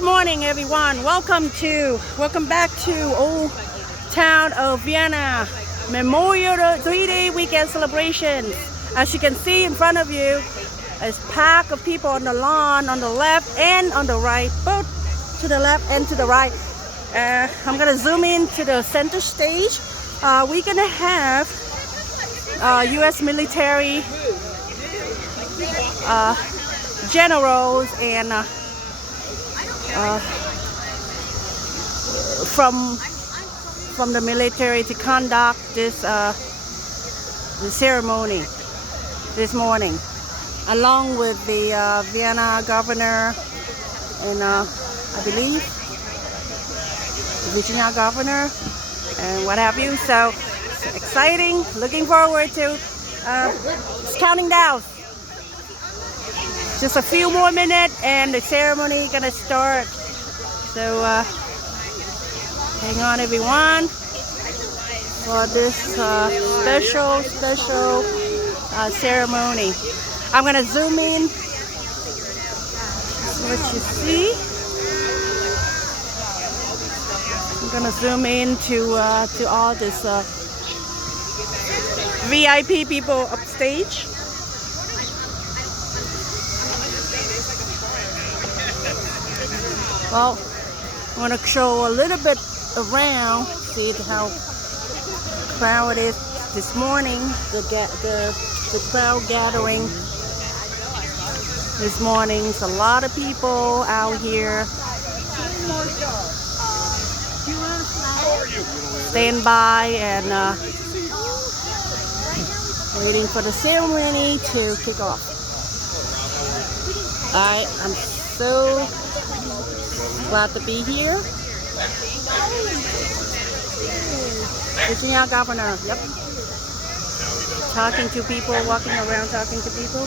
Good morning, everyone. Welcome back to old town of Vienna Memorial 3-day weekend celebration. As you can see in front of you, a pack of people on the lawn, on the left and on the right, both to the left and to the right. I'm gonna zoom in to the center stage. We're gonna have U.S. military generals and from the military to conduct this the ceremony this morning, along with the Vienna governor and I believe Virginia governor and what have you. So it's exciting. Looking forward to it's counting down. Just a few more minutes and the ceremony gonna start. So hang on, everyone, for this special ceremony. I'm gonna zoom in. What you see? I'm gonna zoom in to all this VIP people upstage. Well, I'm going to show a little bit around, see how crowded it is this morning, the crowd gathering this morning. It's a lot of people out here. Stand by and waiting for the ceremony to kick off. Alright, I'm so glad to be here. Virginia governor, yep. Talking to people, walking around talking to people.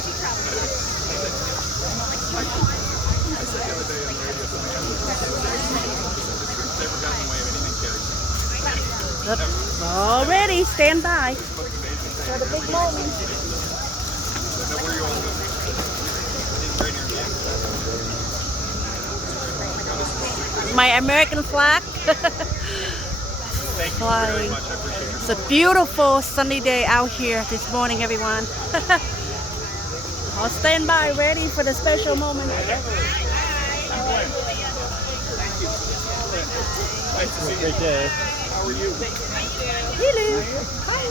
Yep. All ready, stand by for the big moment. My American flag flying. It's a beautiful sunny day out here this morning, everyone. I'll stand by, ready for the special moment. Great day. How are you? Hello. Hi.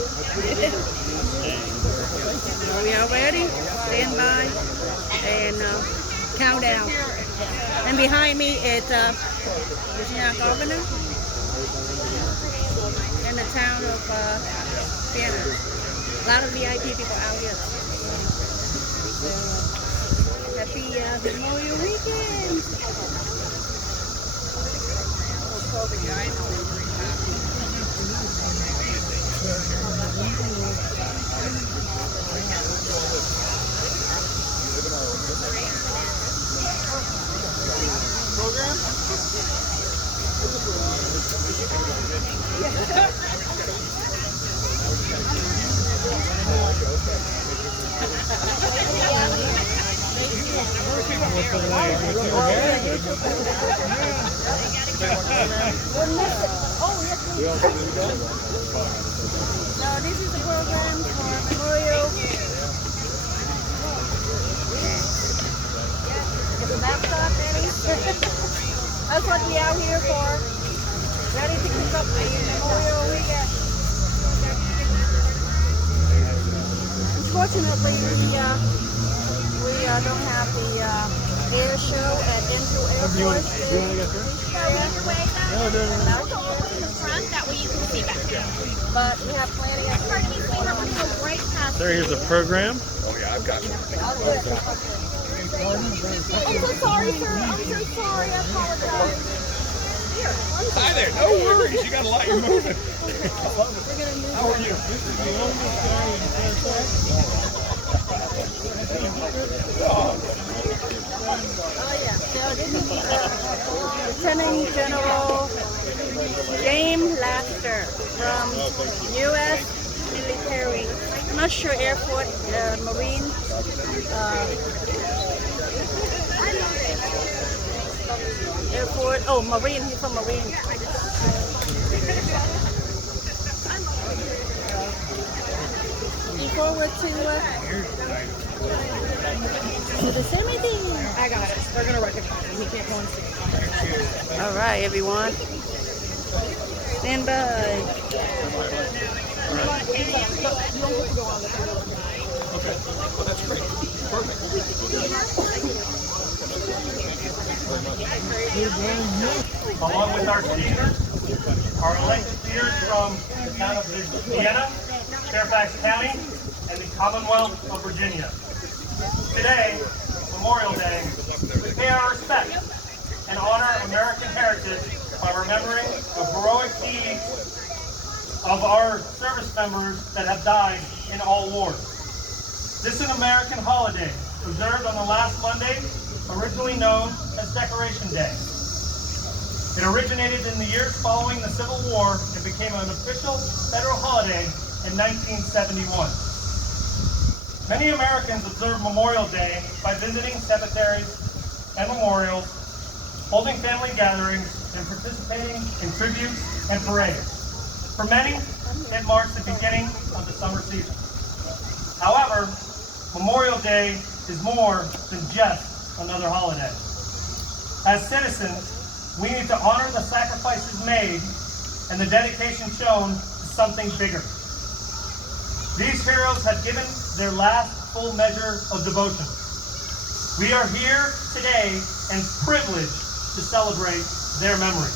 We are ready. Stand by and countdown. And behind me is Virginia governor and the town of Vienna. A lot of VIP people out here. So, happy Memorial Weekend. Program? No, this is the program for Memorial. Get the laptop ready. That's what we out here for. Ready to pick up the Memorial Weekend. Unfortunately, we don't have the air show at Enfield Airport. You want to get through? Either way, though, also open the front, that way you can see back there. But we have plenty of Pardon me, sweetheart, we're going to go right past. There, here's the program. Oh yeah, I've got one. I'll do it. I'm so sorry, sir. I'm so sorry. I apologize. Here, Hi there. No worries. You got a lot you're moving. How are you? Oh yeah. So this is Lieutenant General James Laster from U.S. military. I'm not sure, Air Force, Marine. Air Force. Oh, Marine. He's from Marine. Looking forward to the ceremony. I got it. They're gonna recognize him. He can't go on stage. All right, everyone. Stand by. Along with our speakers, our elected leaders from the town of Vienna, Fairfax County, and the Commonwealth of Virginia. Today, Memorial Day, we pay our respect and honor American heritage by remembering the heroic deeds of our service members that have died in all wars. This is an American holiday observed on the last Monday, originally known as Decoration Day. It originated in the years following the Civil War and became an official federal holiday in 1971. Many Americans observe Memorial Day by visiting cemeteries and memorials, holding family gatherings, and participating in tributes and parades. For many, it marks the beginning of the summer season. However, Memorial Day is more than just another holiday. As citizens, we need to honor the sacrifices made and the dedication shown to something bigger. These heroes have given their last full measure of devotion. We are here today and privileged to celebrate their memory.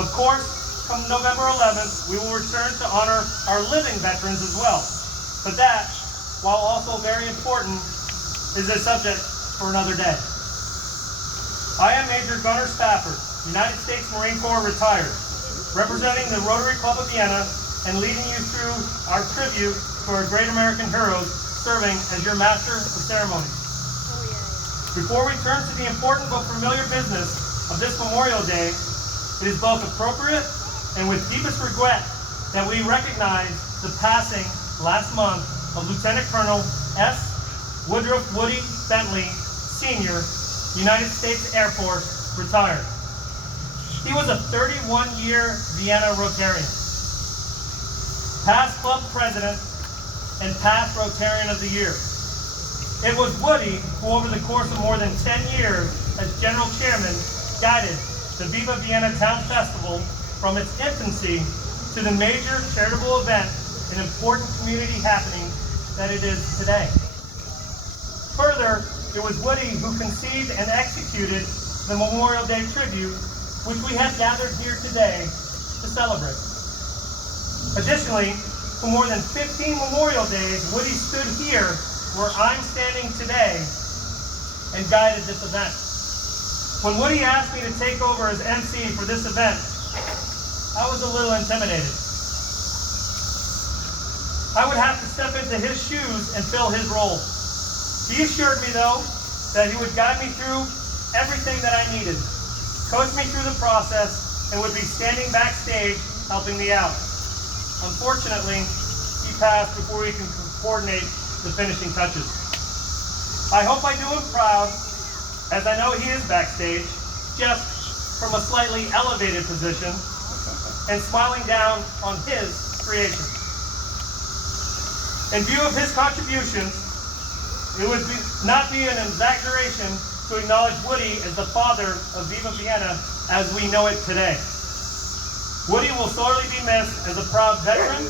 Of course, come November 11th, we will return to honor our living veterans as well. But that, while also very important, is a subject for another day. I am Major Gunnar Stafford, United States Marine Corps retired, representing the Rotary Club of Vienna and leading you through our tribute to our great American heroes, serving as your master of ceremonies. Before we turn to the important but familiar business of this Memorial Day, it is both appropriate and with deepest regret that we recognize the passing last month of Lieutenant Colonel S. Woodruff Woody Bentley, Sr., United States Air Force, retired. He was a 31-year Vienna Rotarian, past club president, and past Rotarian of the Year. It was Woody who, over the course of more than 10 years as general chairman, guided the Viva Vienna Town Festival from its infancy to the major charitable event and important community happening that it is today. Further, it was Woody who conceived and executed the Memorial Day tribute, which we have gathered here today to celebrate. Additionally, for more than 15 Memorial Days, Woody stood here where I'm standing today and guided this event. When Woody asked me to take over as MC for this event, I was a little intimidated. I would have to step into his shoes and fill his role. He assured me, though, that he would guide me through everything that I needed, coach me through the process, and would be standing backstage helping me out. Unfortunately, he passed before we can coordinate the finishing touches. I hope I do him proud, as I know he is backstage, just from a slightly elevated position and smiling down on his creation. In view of his contributions, it would not be an exaggeration to acknowledge Woody as the father of Viva Vienna as we know it today. Woody will sorely be missed as a proud veteran,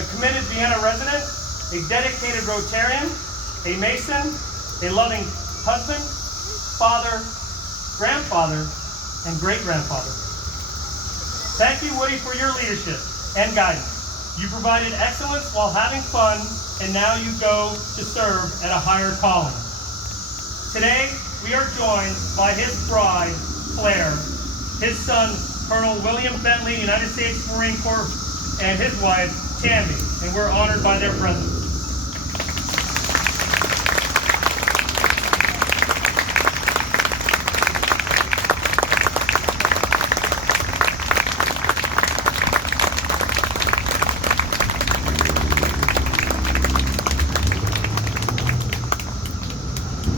a committed Vienna resident, a dedicated Rotarian, a Mason, a loving husband, father, grandfather, and great-grandfather. Thank you, Woody, for your leadership and guidance. You provided excellence while having fun, and now you go to serve at a higher calling. Today, we are joined by his bride, Claire, his son, Colonel William Bentley, United States Marine Corps, and his wife, Tammy, and we're honored by their presence.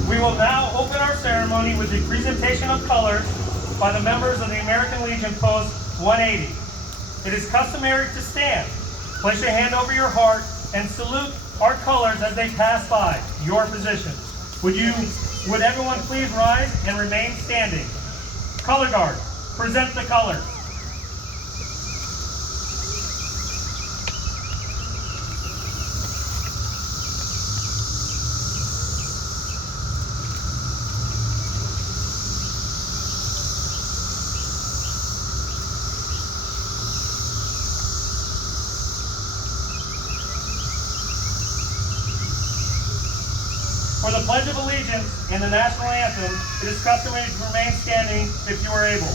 We will now open our ceremony with a presentation of colors by the members of the American Legion Post 180. It is customary to stand, place your hand over your heart, and salute our colors as they pass by your position. Would everyone please rise and remain standing? Color guard, present the colors. For the Pledge of Allegiance and the National Anthem, it is customary to remain standing if you are able.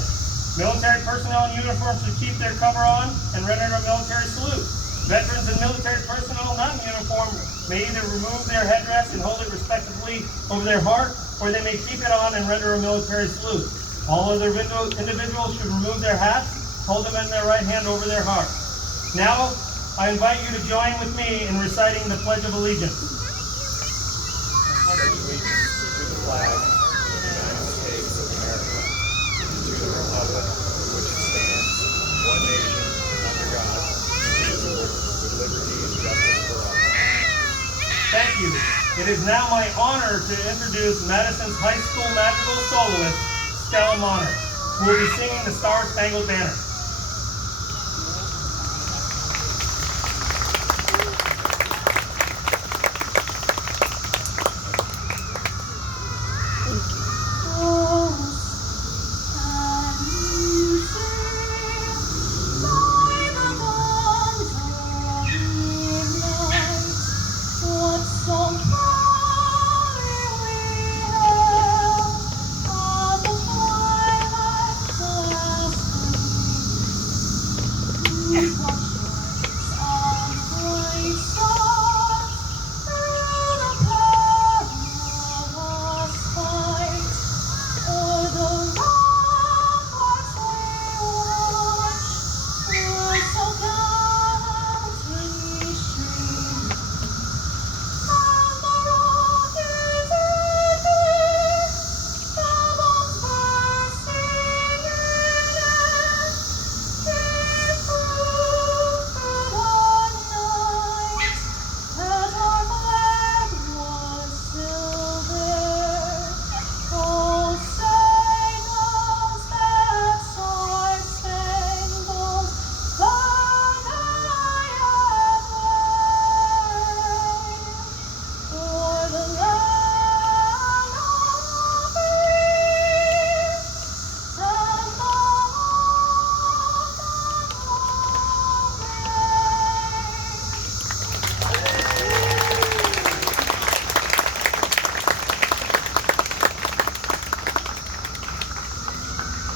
Military personnel in uniform should keep their cover on and render a military salute. Veterans and military personnel not in uniform may either remove their headdress and hold it respectively over their heart, or they may keep it on and render a military salute. All other individuals should remove their hats, hold them in their right hand over their heart. Now, I invite you to join with me in reciting the Pledge of Allegiance. Pledge allegiance to the flag of the United States of America, and to the republic for which it stands, one nation, under God, indivisible, with liberty and justice for all. Thank you. It is now my honor to introduce Madison's High School magical soloist, Stella Monner, who will be singing the Star Spangled Banner.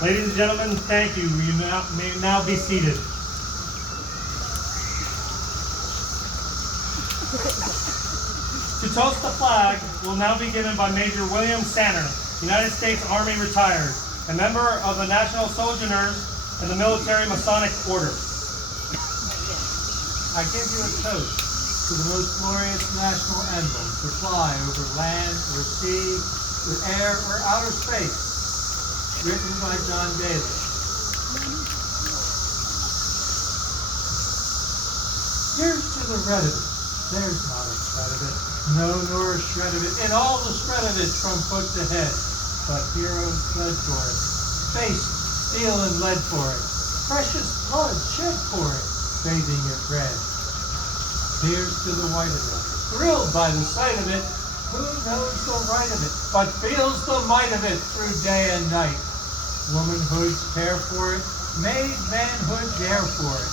Ladies and gentlemen, thank you. You may now be seated. To toast the flag will now be given by Major William Sanner, United States Army retired, a member of the National Sojourners and the Military Masonic Order. I give you a toast to the most glorious national emblem to fly over land or sea, or air or outer space, written by John Daly. Here's to the red of it. There's not a shred of it. No, nor a shred of it. And all the spread of it from foot to head. But heroes bled for it. Faced steel and lead for it. Precious blood shed for it. Bathing it red. Here's to the white of it. Thrilled by the sight of it. Who knows the right of it, but feels the might of it through day and night. Womanhood's care for it, made manhood dare for it,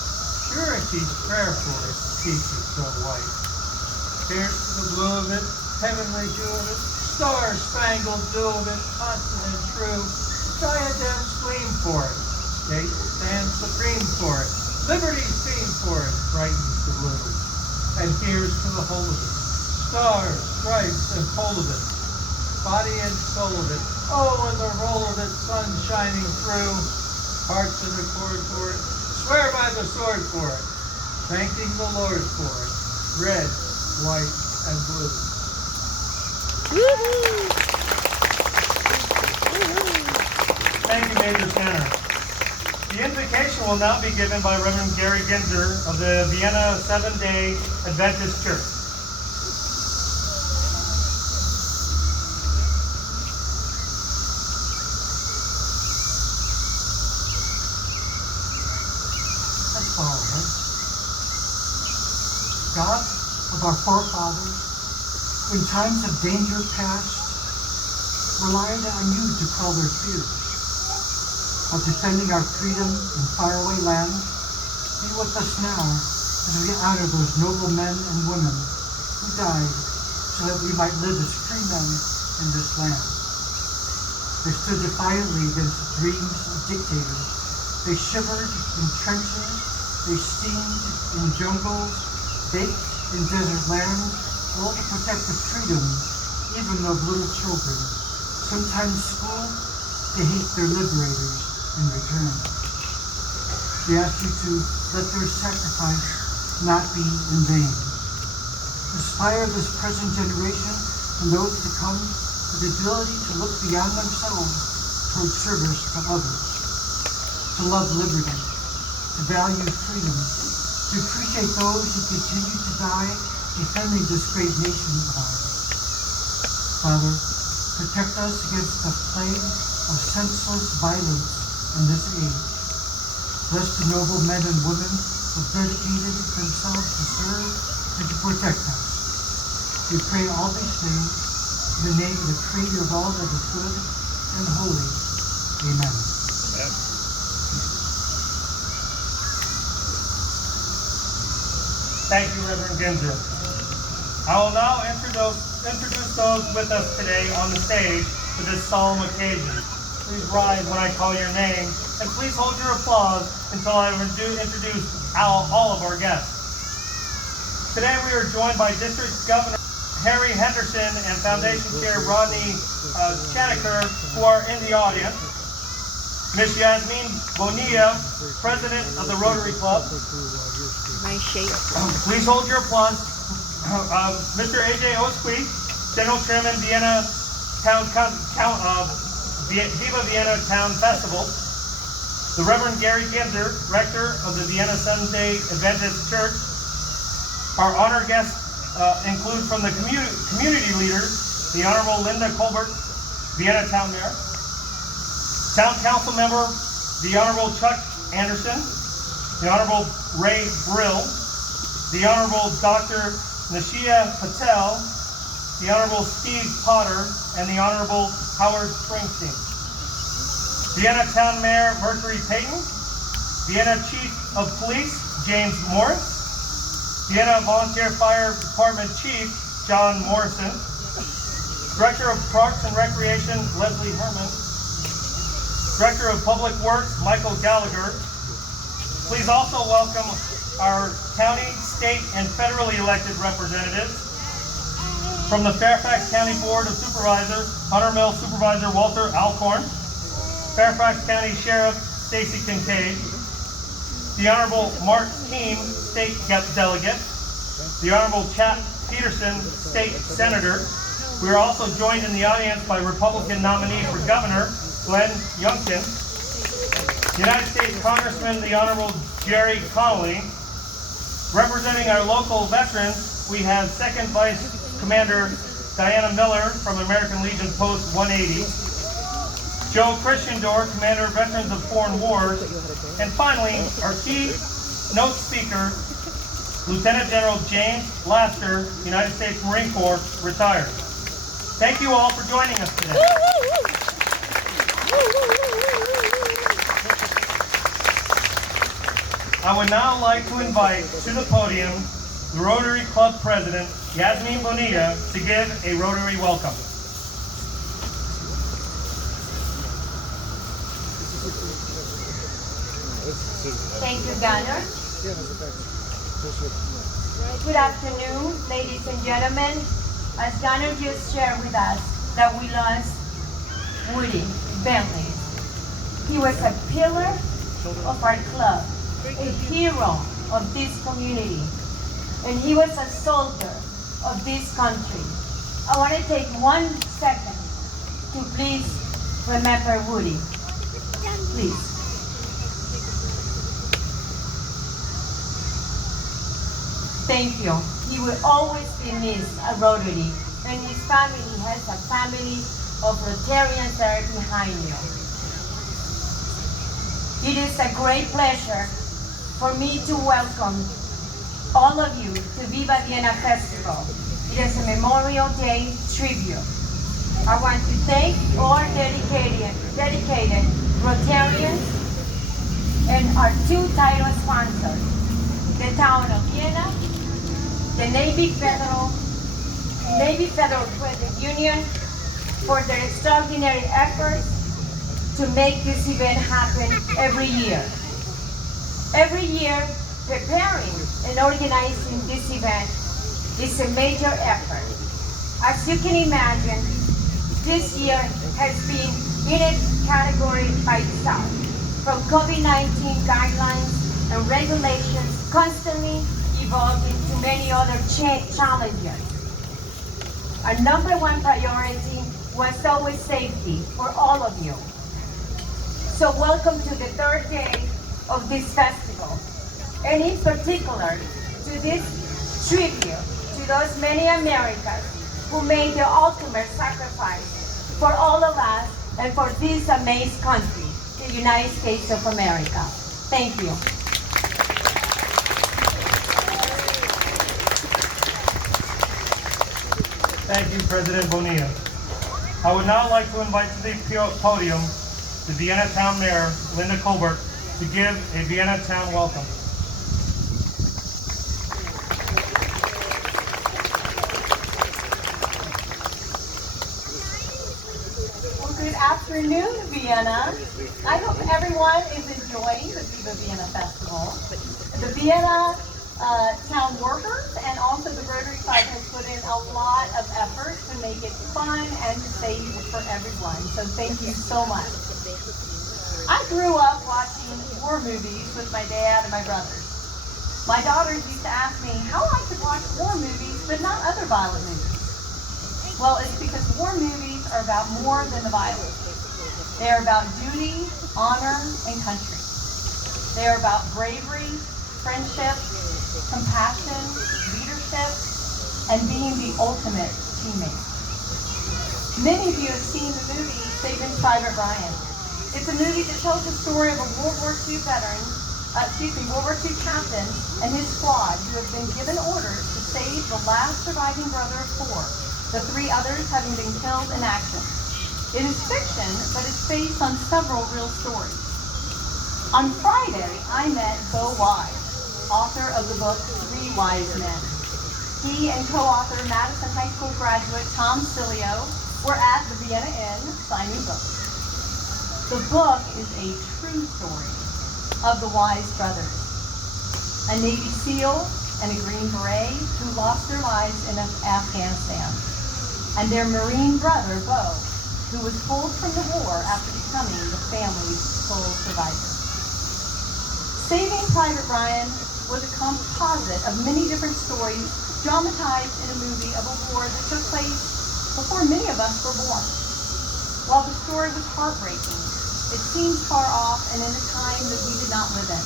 purity's prayer for it, keeps it so white. Here's to the blue of it, heavenly hue of it, star-spangled dew of it, constant and true, diadems gleam for it, state stands supreme for it, liberty's theme for it, brightens the blue. And here's to the whole of it, stars, stripes, and whole of it, body and soul of it, oh, and the roll of it, sun shining through, hearts in accord for it, swear by the sword for it, thanking the Lord for it, red, white, and blue. Woo-hoo. Woo-hoo. Thank you, Major Tanner. The invocation will now be given by Reverend Gary Ginzer of the Vienna Seventh-day Adventist Church. Let's bow our heads. God of our forefathers, who in times of danger past relied on you to quell their fears. While defending our freedom in faraway lands, be with us now as we honor those noble men and women who died so that we might live as free men in this land. They stood defiantly against the dreams of dictators. They shivered in trenches. They steamed in jungles, baked in desert lands, all to protect the freedom even of little children, sometimes schooled to hate their liberators in return. We ask you to let their sacrifice not be in vain. Inspire this present generation and those to come with the ability to look beyond themselves toward service to others, to love liberty, to value freedom, to appreciate those who continue to die defending this great nation of ours. Father, protect us against the plague of senseless violence in this age. Bless the noble men and women who have dedicated themselves to serve and to protect us. We pray all these things in the name of the Creator of all that is good and holy. Amen. Amen. Thank you, Reverend Ginzer. I will now introduce those with us today on the stage for this solemn occasion. Please rise when I call your name, and please hold your applause until I introduce all of our guests. Today we are joined by District Governor Harry Henderson and Foundation Chair Rodney Chaniker, who are in the audience. Ms. Yasmin Bonilla, President of the Rotary Club. My shape. Please hold your applause. Mr. AJ Osqui, General Chairman, Vienna Viva Vienna Town Festival. The Reverend Gary Ginzer, Rector of the Vienna Seventh-day Adventist Church. Our honored guests include from the community leaders, the Honorable Linda Colbert, Vienna Town Mayor. Town Council Member, the Honorable Chuck Anderson, the Honorable Ray Brill, the Honorable Dr. Nashia Patel, the Honorable Steve Potter, and the Honorable Howard Springsteen. Vienna Town Mayor Mercury Payton, Vienna Chief of Police James Morris, Vienna Volunteer Fire Department Chief John Morrison, Director of Parks and Recreation Leslie Herman, Director of Public Works Michael Gallagher. Please also welcome our county, state, and federally elected representatives. From the Fairfax County Board of Supervisors, Hunter Mill Supervisor Walter Alcorn, Fairfax County Sheriff Stacy Kincaid, the Honorable Mark Keem, State Delegate, the Honorable Chap Peterson, State Senator. We are also joined in the audience by Republican nominee for Governor, Glenn Youngkin, United States Congressman, the Honorable Jerry Connolly. Representing our local veterans, we have 2nd Vice Commander Diana Miller from American Legion Post 180, Joe Christiandor, Commander of Veterans of Foreign Wars, and finally, our keynote speaker, Lieutenant General James Laster, United States Marine Corps, retired. Thank you all for joining us today. I would now like to invite to the podium the Rotary Club President, Yasmin Bonilla, to give a Rotary welcome. Thank you, Gunnar. Good afternoon, ladies and gentlemen. As Gunnar just shared with us that we lost Woody Bentley. He was a pillar of our club, a hero of this community, and he was a soldier of this country. I want to take 1 second to please remember Woody. Thank you. He will always be missed at Rotary, and his family has a family of Rotarians that are behind you. It is a great pleasure for me to welcome all of you to Viva Vienna Festival. It is a Memorial Day tribute. I want to thank our dedicated Rotarians and our two title sponsors, the town of Vienna, the Navy Federal Credit Union, for their extraordinary efforts to make this event happen every year. Every year, preparing and organizing this event is a major effort. As you can imagine, this year has been in a category by itself, from COVID-19 guidelines and regulations constantly evolving to many other challenges. Our number one priority was always safety for all of you. So welcome to the third day of this festival, and in particular to this tribute to those many Americans who made the ultimate sacrifice for all of us and for this amazing country, the United States of America. Thank you. Thank you, President Bonilla. I would now like to invite to the podium the Vienna Town Mayor, Linda Colbert, to give a Vienna Town welcome. Well, good afternoon, Vienna. I hope everyone is enjoying the Viva Vienna Festival. The Vienna town workers and also the Rotary Club has put in a lot of effort to make it fun and safe for everyone. So thank you so much. I grew up watching war movies with my dad and my brothers. My daughters used to ask me how I could watch war movies but not other violent movies. Well, it's because war movies are about more than the violence. They are about duty, honor, and country. They are about bravery, friendship, compassion, leadership, and being the ultimate teammate. Many of you have seen the movie Saving Private Ryan. It's a movie that tells the story of a World War II World War II captain and his squad who have been given orders to save the last surviving brother of four, the three others having been killed in action. It is fiction, but it's based on several real stories. On Friday, I met Bo Wise, author of the book Three Wise Men. He and co-author Madison High School graduate Tom Cilio were at the Vienna Inn signing books. The book is a true story of the Wise brothers, a Navy SEAL and a Green Beret who lost their lives in Afghanistan, and their Marine brother, Bo, who was pulled from the war after becoming the family's sole survivor. Saving Private Ryan was a composite of many different stories dramatized in a movie of a war that took place before many of us were born. While the story was heartbreaking, it seemed far off and in a time that we did not live in.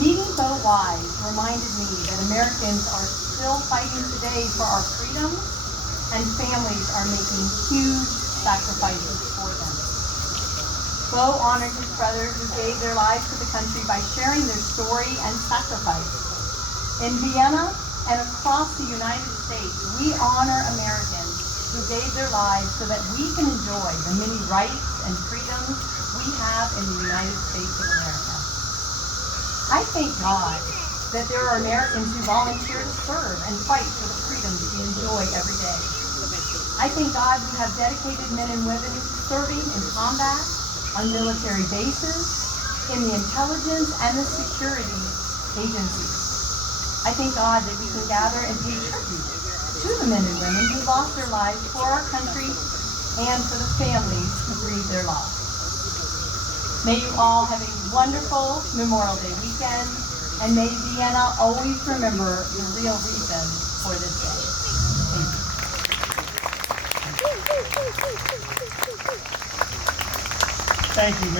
Meeting Bo Wise reminded me that Americans are still fighting today for our freedoms, and families are making huge sacrifices for them. Bo honored his brothers who gave their lives to the country by sharing their story and sacrifice. In Vienna and across the United States, we honor Americans who gave their lives so that we can enjoy the many rights and freedoms we have in the United States of America. I thank God that there are Americans who volunteer to serve and fight for the freedoms we enjoy every day. I thank God we have dedicated men and women serving in combat, on military bases, in the intelligence and the security agencies. I thank God that we can gather and pay tribute to the men and women who lost their lives for our country and for the families who grieved their loss. May you all have a wonderful Memorial Day weekend, and may Vienna always remember the real reason for this day. Thank you. Thank you, Mayor.